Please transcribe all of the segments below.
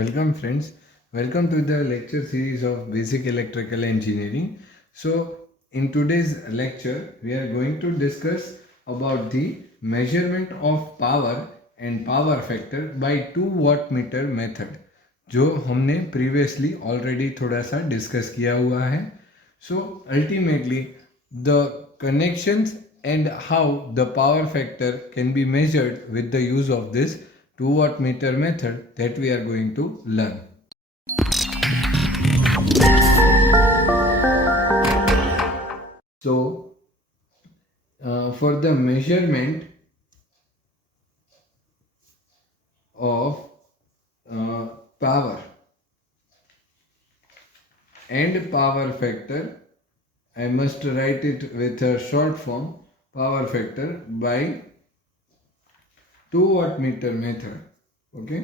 Welcome friends. Welcome to the lecture series of Basic Electrical Engineering. So in today's lecture we are going to discuss about the measurement of power and power factor by 2 watt meter method जो हमने previously already थोड़ा सा discuss किया हुआ है. So ultimately the connections and how the power factor can be measured with the use of this 2 watt meter method that we are going to learn. So for the measurement of power and power factor, I must write it with a short form, power factor by 2 watt meter method. Okay,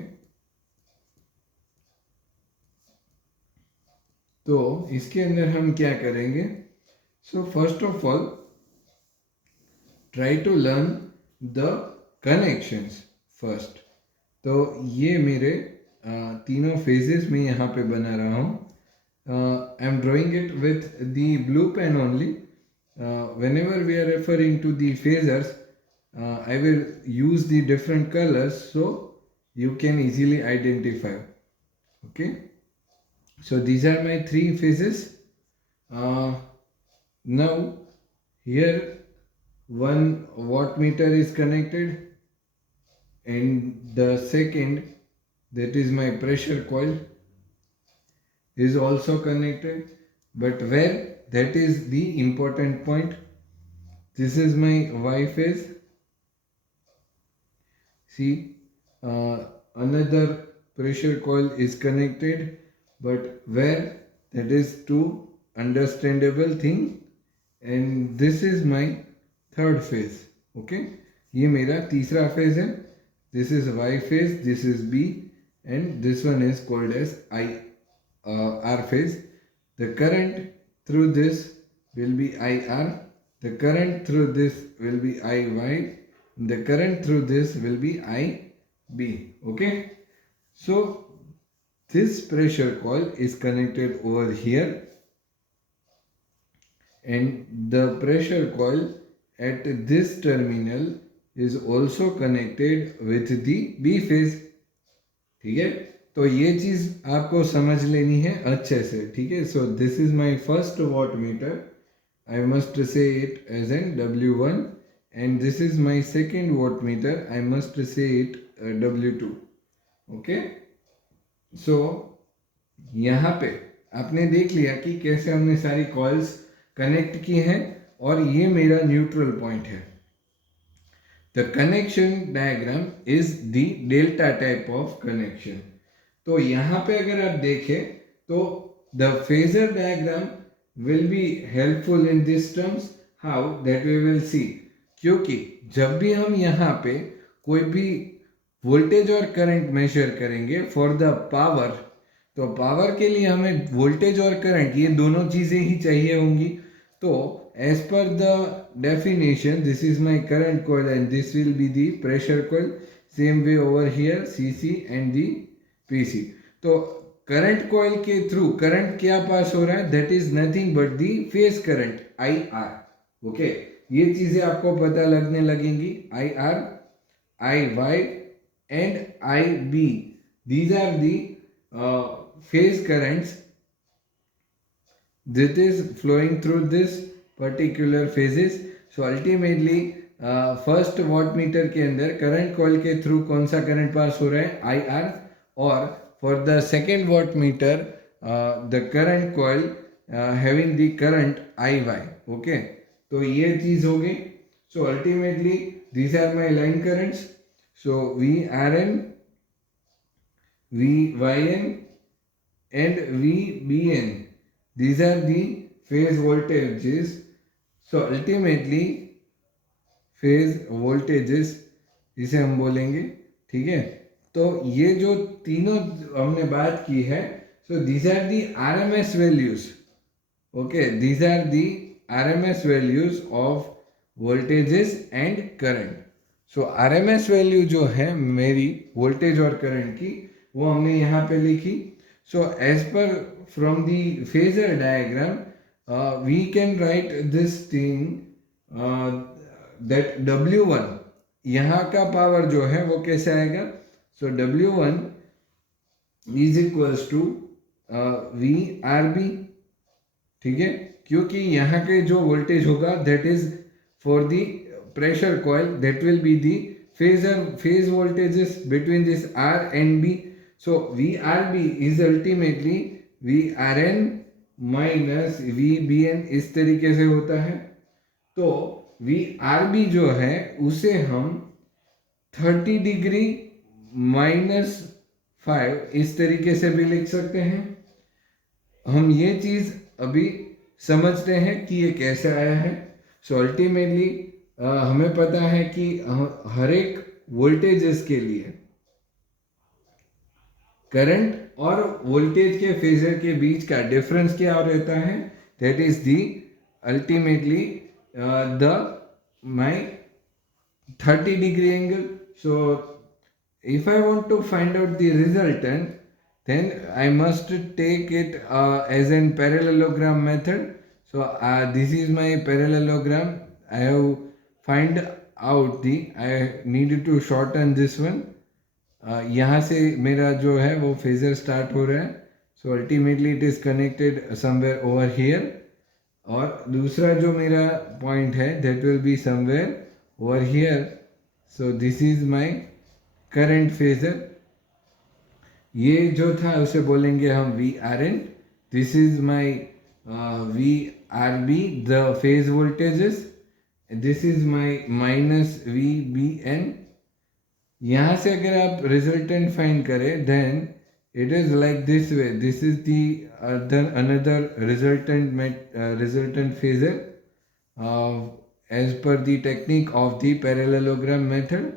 तो इसके अंदर हम क्या करेंगे? So first of all try to learn the connections first. तो ये मेरे तीनों फेजेस में यहाँ पे बना रहा हूँ. I am drawing it with the blue pen only. whenever we are referring to the phasors, I will use the different colors so you can easily identify. Okay, so these are my 3 phases. Now here 1 wattmeter is connected and the second, that is my pressure coil, is also connected, but where, that is the important point. This is my Y phase. See, another pressure coil is connected, but where, that is two understandable thing, and this is my third phase. Okay, ये मेरा तीसरा phase है. This is Y phase, this is B, and this one is called as R phase. The current through this will be IR, the current through this will be IY, the current through this will be IB. Okay, so this pressure coil is connected over here, and the pressure coil at this terminal is also connected with the B phase. ठीक है, तो ये चीज आपको समझ लेनी है अच्छे से. ठीक है, सो this is my first watt meter. I must say it as in W1, and this is my second wattmeter. I must say it W2. Okay, so यहाँ पे आपने देख लिया कि कैसे हमने सारी कॉइल्स कनेक्ट की हैं, और ये मेरा न्यूट्रल पॉइंट है. The connection diagram is the delta type of connection. तो यहाँ पे अगर आप देखें तो the phasor diagram will be helpful in these terms. How, that we will see. क्योंकि जब भी हम यहाँ पे कोई भी वोल्टेज और करंट मेजर करेंगे फॉर द पावर, तो पावर के लिए हमें वोल्टेज और करंट ये दोनों चीज़ें ही चाहिए होंगी. तो एज पर the definition, this is my current coil and this will be the pressure coil. Same way over here CC and the PC. तो करंट कॉइल के थ्रू करंट क्या पास हो रहा है? That is nothing but the phase current IR. Okay, ये चीजें आपको पता लगने लगेंगी. IR, IY and IB, these are the phase currents that is flowing through this particular phases. So ultimately first wattmeter के अंदर करंट कॉइल के through कौन सा करंट पास हो रहा है? IR. और for the second wattmeter the current coil having the current IY. okay, तो ये चीज हो गई. so ultimately these are my line currents. so VRN, VYN and VBN, these are the phase voltages. so ultimately phase voltages इसे हम बोलेंगे. ठीक है, तो ये जो तीनों हमने बात की है, so these are the RMS values. Okay, these are the RMS values of voltages and current. So RMS value जो है मेरी वोल्टेज और करंट की, वो हमने यहाँ पे लिखी. So as per from the phasor diagram, we can write this thing that W1 यहाँ का पावर जो है वो कैसे आएगा. So W1 is equals to VRB. ठीक है, क्योंकि यहाँ के जो वोल्टेज होगा that is for the pressure coil, that will be the phase voltages between this R and B. So VRB is ultimately VRN minus VBN, इस तरीके से होता है. तो VRB जो है उसे हम 30 डिग्री -5 इस तरीके से भी लिख सकते हैं. हम ये चीज अभी समझते हैं कि ये कैसे आया है. सो अल्टीमेटली हमें पता है कि हर एक वोल्टेजेस के लिए करंट और वोल्टेज के फेजर के बीच का डिफरेंस क्या रहता है. That is the ultimately the my 30 degree angle. So if I want to find out the resultant, then I must take it as an parallelogram method. So this is my parallelogram. I have find out the, I need to shorten this one. यहाँ से मेरा जो है वो phasor start हो रहा है. So ultimately it is connected somewhere over here. और दूसरा जो मेरा पॉइंट है that will be somewhere over here. So this is my current phasor. ये जो था उसे बोलेंगे हम VRN. This is my VRB, the phase voltages. This is my minus VBN. यहाँ से अगर आप रिजल्टेंट फाइंड करें then it is like this way. This is the another resultant phasor as पर the technique of the parallelogram method.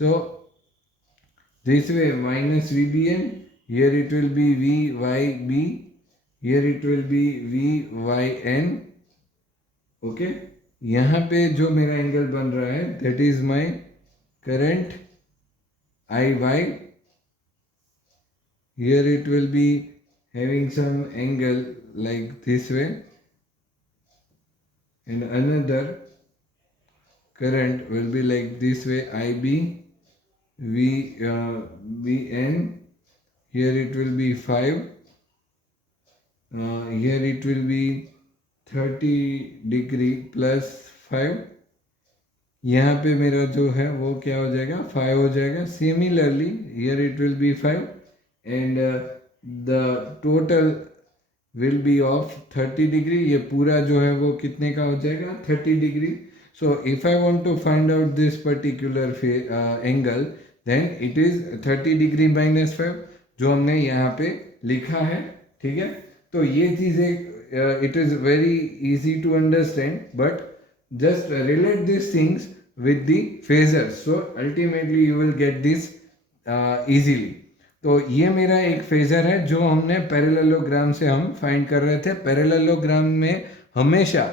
So this way minus VBN, here it will be VYB, here it will be VYN. okay, यहाँ पे जो मेरा angle बन रहा है that is my current IY. here it will be having some angle like this way, and another current will be like this way, IB. VN, here it will be 5, here it will be 30 degree plus 5. यहाँ पे मेरा जो है वो क्या हो जाएगा 5 हो जाएगा. Similarly here it will be 5 and the total will be of 30 degree. ये पूरा जो है वो कितने का हो जाएगा 30 degree. So if I want to find out this particular angle, then it is 30 degree minus 5 जो हमने यहाँ पे लिखा है. ठीक है, तो ये चीज़ें it is very easy to understand, but just relate these things with the phasors. So ultimately you will get this easily. तो ये मेरा एक फेजर है जो हमने पैरेललोग्राम से हम फाइंड कर रहे थे. पैरेललोग्राम में हमेशा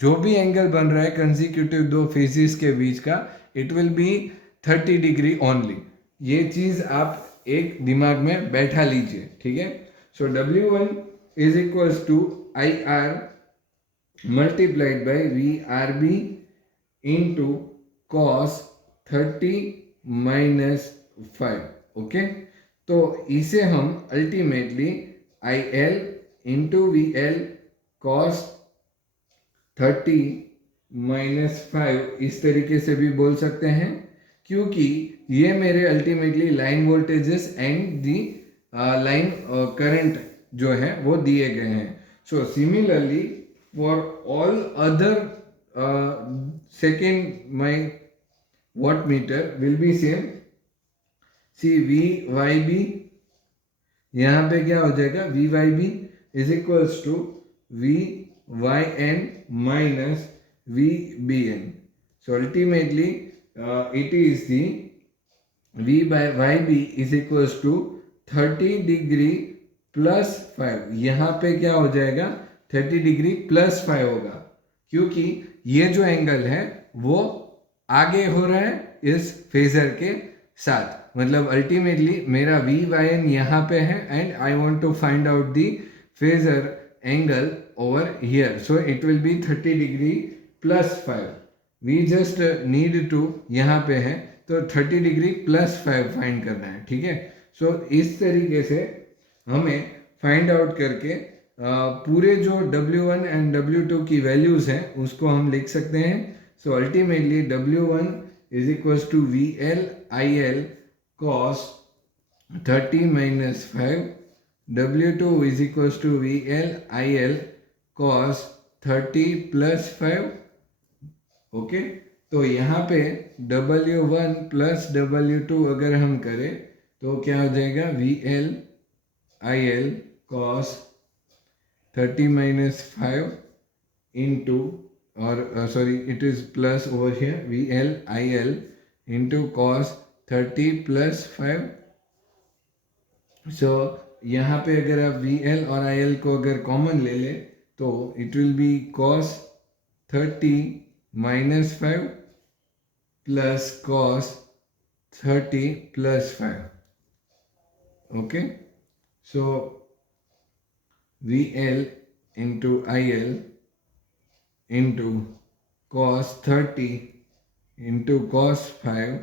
जो भी एंगल बन रहा है कंसेक्यूटिव दो फेजेस के बीच का, it will be 30 degree only. ये चीज आप एक दिमाग में बैठा लीजिए. ठीक है, so W1 is equals to IR multiplied by VRB into cos 30 minus 5. Okay, तो इसे हम ultimately IL into VL cos 30 minus 5 इस तरीके से भी बोल सकते हैं, क्योंकि ये मेरे ultimately line voltages and the line current जो है वो दिए गए हैं. So similarly for all other second my watt meter will be same. See VYB यहाँ पे क्या हो जाएगा VYB is equals to VYN minus VBN. So ultimately it is the V by YB is equals to 30 degree plus 5. यहाँ पे क्या हो जाएगा 30 डिग्री प्लस 5 होगा, क्योंकि ये जो एंगल है वो आगे हो रहा है इस फेजर के साथ. मतलब अल्टीमेटली मेरा वी वाई एन यहाँ पे है and I want to find out the phasor angle over here, so it will be 30 degree plus 5. We just need to, यहाँ पे है तो 30 डिग्री प्लस 5 फाइंड करना है, ठीक है. सो इस तरीके से हमें फाइंड आउट करके पूरे जो W1 एंड W2 की वैल्यूज हैं उसको हम लिख सकते हैं. So ultimately W1 is equals to VL IL cos 30 minus 5, W2 is equals to VL IL cos 30 plus 5. Okay, तो यहाँ पे W1 प्लस W2 अगर हम करें तो क्या हो जाएगा, VL IL cos 30 minus 5 into, or sorry, it is plus over here, VL IL into cos 30 plus 5. सो यहाँ पे अगर आप VL और IL को अगर कॉमन ले ले तो it will B cos 30 minus 5 plus cos 30 plus 5. Okay, so VL into IL into cos 30 into cos 5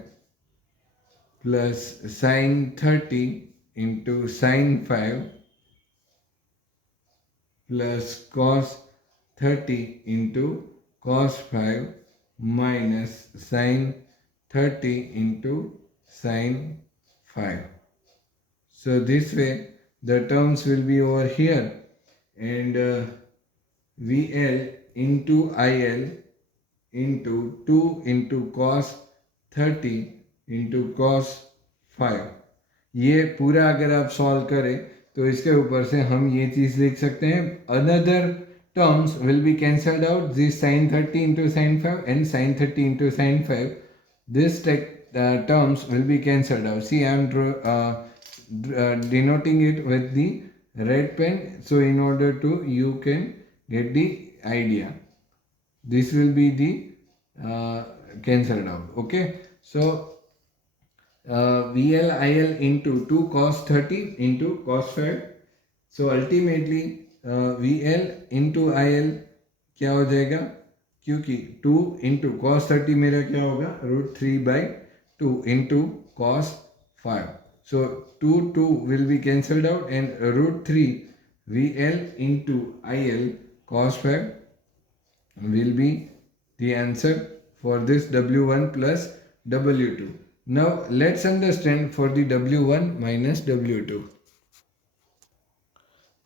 plus sin 30 into sin 5 plus cos 30 into cos 5 minus sin 30 into sin 5. So this way the terms will be over here, and VL into IL into 2 into cos 30 into cos 5. ये पूरा अगर आप solve करें तो इसके ऊपर से हम ये चीज़ लिख सकते हैं, another terms will be cancelled out, this sin 30 into sin 5 and sin 30 into sin 5, this terms will be cancelled out. See, I am denoting it with the red pen, so in order to you can get the idea, this will be the cancelled out. Okay, so VL IL into 2 cos 30 into cos 5. So ultimately VL into IL क्या हो जाएगा, क्योंकि 2 into cos 30 मेरा क्या होगा, √3/2 into cos 5. So 2 will be cancelled out and √3 VL into IL cos 5 will be the answer for this W1 plus W2. Now let's understand for the W1 minus W2.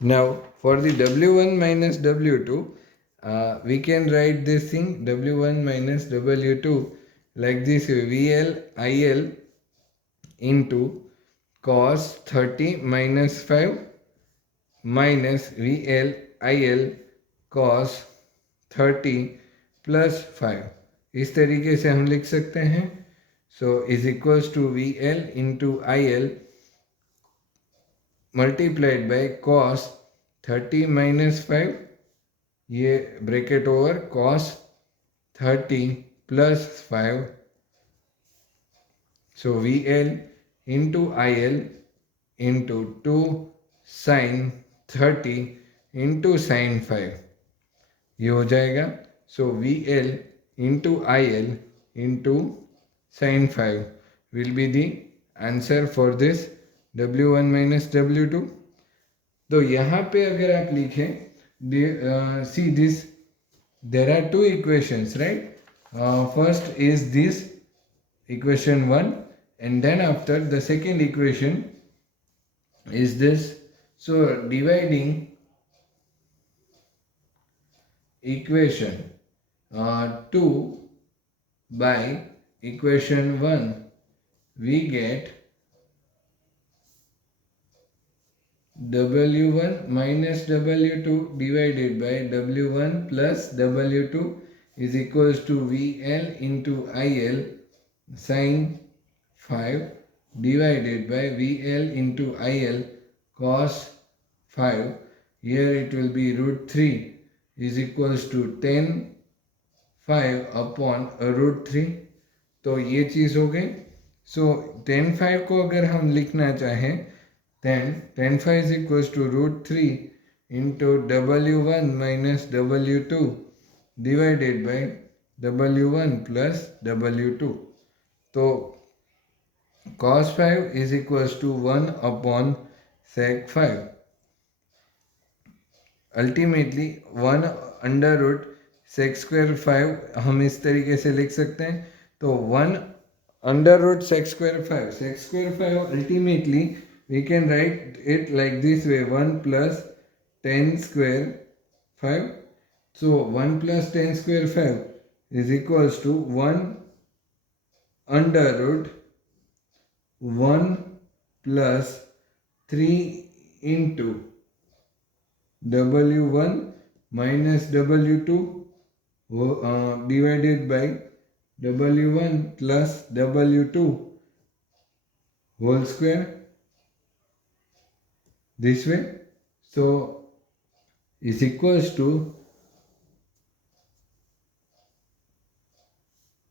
Now for the W1 minus W2, we can write this thing W1 minus W2 like this: VL IL into cos 30 minus 5 minus VL IL cos 30 plus 5. इस तरीके से हम लिख सकते हैं. So is equals to VL into IL multiplied by cos 30 minus 5, ये bracket over cos 30 plus 5. So VL into IL into 2 sin 30 into sin 5, ये हो जाएगा. So VL into IL into sin 5 will be the answer for this W1 minus W2. तो यहाँ पे अगर आप लिखें, see this, there are two equations, right? First is this equation 1, and then after the second equation is this. So dividing equation 2 by equation 1, we get W1 minus W2 divided by W1 plus W2 is equals to VL into IL sin 5 divided by VL into IL cos 5. Here it will be √3 is equals to 10 5 upon √3. तो ये चीज़ हो गई. सो tan 5 को अगर हम लिखना चाहें then tan 5 is equals to root 3 into W1 minus W2 divided by W1 plus W2. तो cos 5 is equals to 1 upon sec 5. Ultimately 1 under root sec square 5 हम इस तरीके से लिख सकते हैं. तो 1 under root sec square 5 ultimately we can write it like this way, 1 plus 10 square 5. So 1 plus 10 square 5 is equals to 1 under root 1 plus 3 into W1 minus W2 divided by W1 plus W2 whole square. This way, so is equals to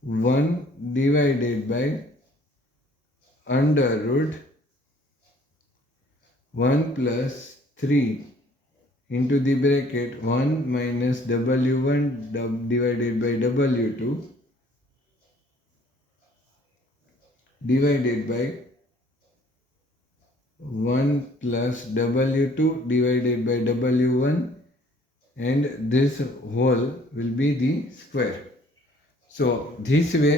1 divided by under root 1 plus 3 into the bracket 1 minus W1 divided by W2 divided by 1 plus W2 divided by W1, and this whole will be the square. So this way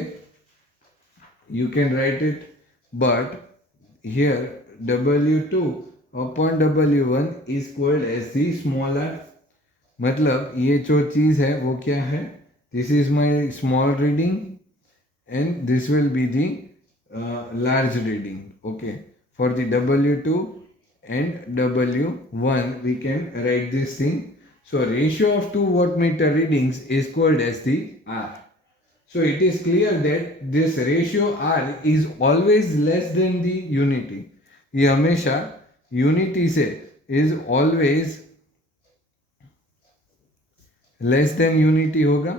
you can write it, but here W2 upon W1 is called as the small r. मतलब ये जो चीज़ है वो क्या है? This is my small reading and this will be the large reading. Okay. For the W2 and W1 we can write this thing. So ratio of two wattmeter readings is called as the R. So it is clear that this ratio R is always less than the unity. ये हमेशा unity से is always less than unity होगा.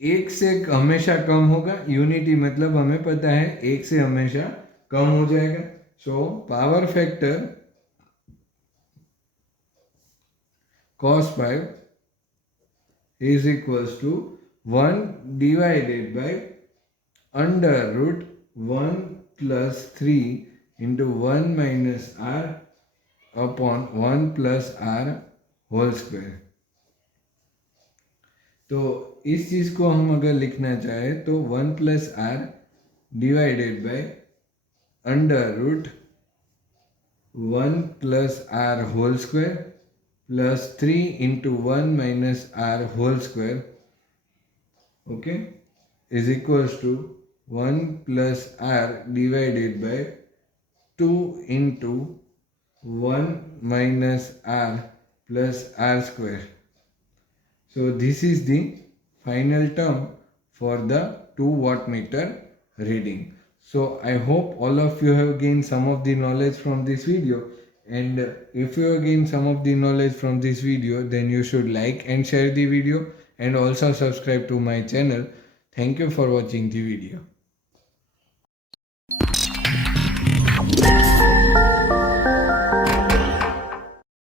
एक से हमेशा कम होगा. unity मतलब हमें पता है एक से हमेशा कम हो जाएगा. So power factor cos 5 is equals to 1 divided by under root 1 plus 3 into 1 minus r upon 1 plus r whole square. तो इस चीज़ को हम अगर लिखना चाहें तो 1 plus r divided by under root 1 plus r whole square plus 3 into 1 minus r whole square, okay, is equals to 1 plus r divided by 2 into 1 minus r plus r square. So this is the final term for the 2 wattmeter reading. So I hope all of you have gained some of the knowledge from this video, and if you have gained some of the knowledge from this video, then you should like and share the video and also subscribe to my channel. Thank you for watching the video.